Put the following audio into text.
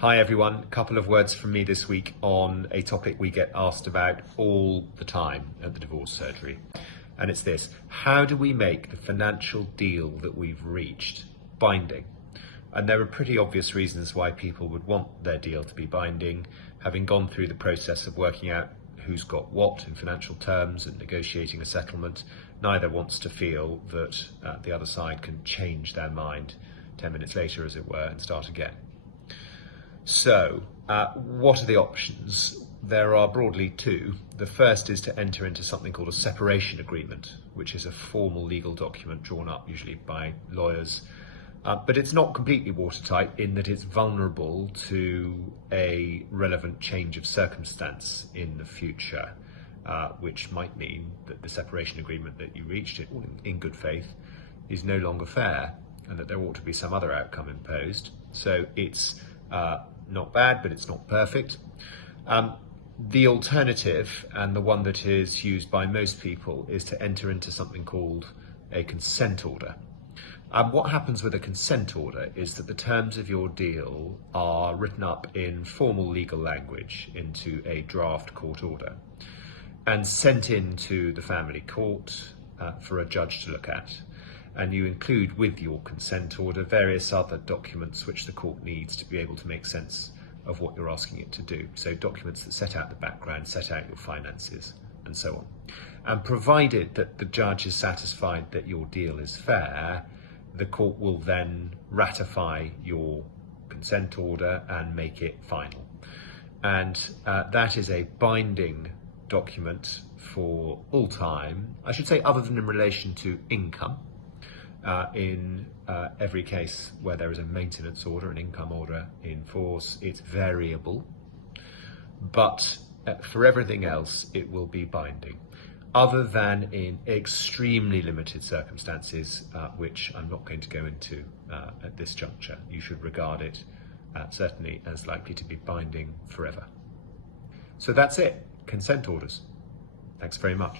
Hi everyone, a couple of words from me this week on a topic we get asked about all the time at the divorce surgery. And it's this: how do we make the financial deal that we've reached binding? And there are pretty obvious reasons why people would want their deal to be binding, having gone through the process of working out who's got what in financial terms and negotiating a settlement. Neither wants to feel that the other side can change their mind 10 minutes later, as it were, and start again. So, what are the options? There are broadly two. The first is to enter into something called a separation agreement, which is a formal legal document drawn up usually by lawyers. But it's not completely watertight in that it's vulnerable to a relevant change of circumstance in the future, which might mean that the separation agreement that you reached in good faith is no longer fair, and that there ought to be some other outcome imposed. So it's not bad, but it's not perfect. The alternative, and the one that is used by most people, is to enter into something called a consent order. What happens with a consent order is that the terms of your deal are written up in formal legal language into a draft court order and sent into the family court for a judge to look at. And you include with your consent order various other documents which the court needs to be able to make sense of what you're asking it to do. So documents that set out the background, set out your finances, and so on. And provided that the judge is satisfied that your deal is fair, the court will then ratify your consent order and make it final. And that is a binding document for all time, I should say, other than in relation to income. In every case where there is a maintenance order, an income order in force, it's variable, but for everything else it will be binding, other than in extremely limited circumstances, which I'm not going to go into at this juncture. You should regard it certainly as likely to be binding forever. So that's it, consent orders. Thanks very much.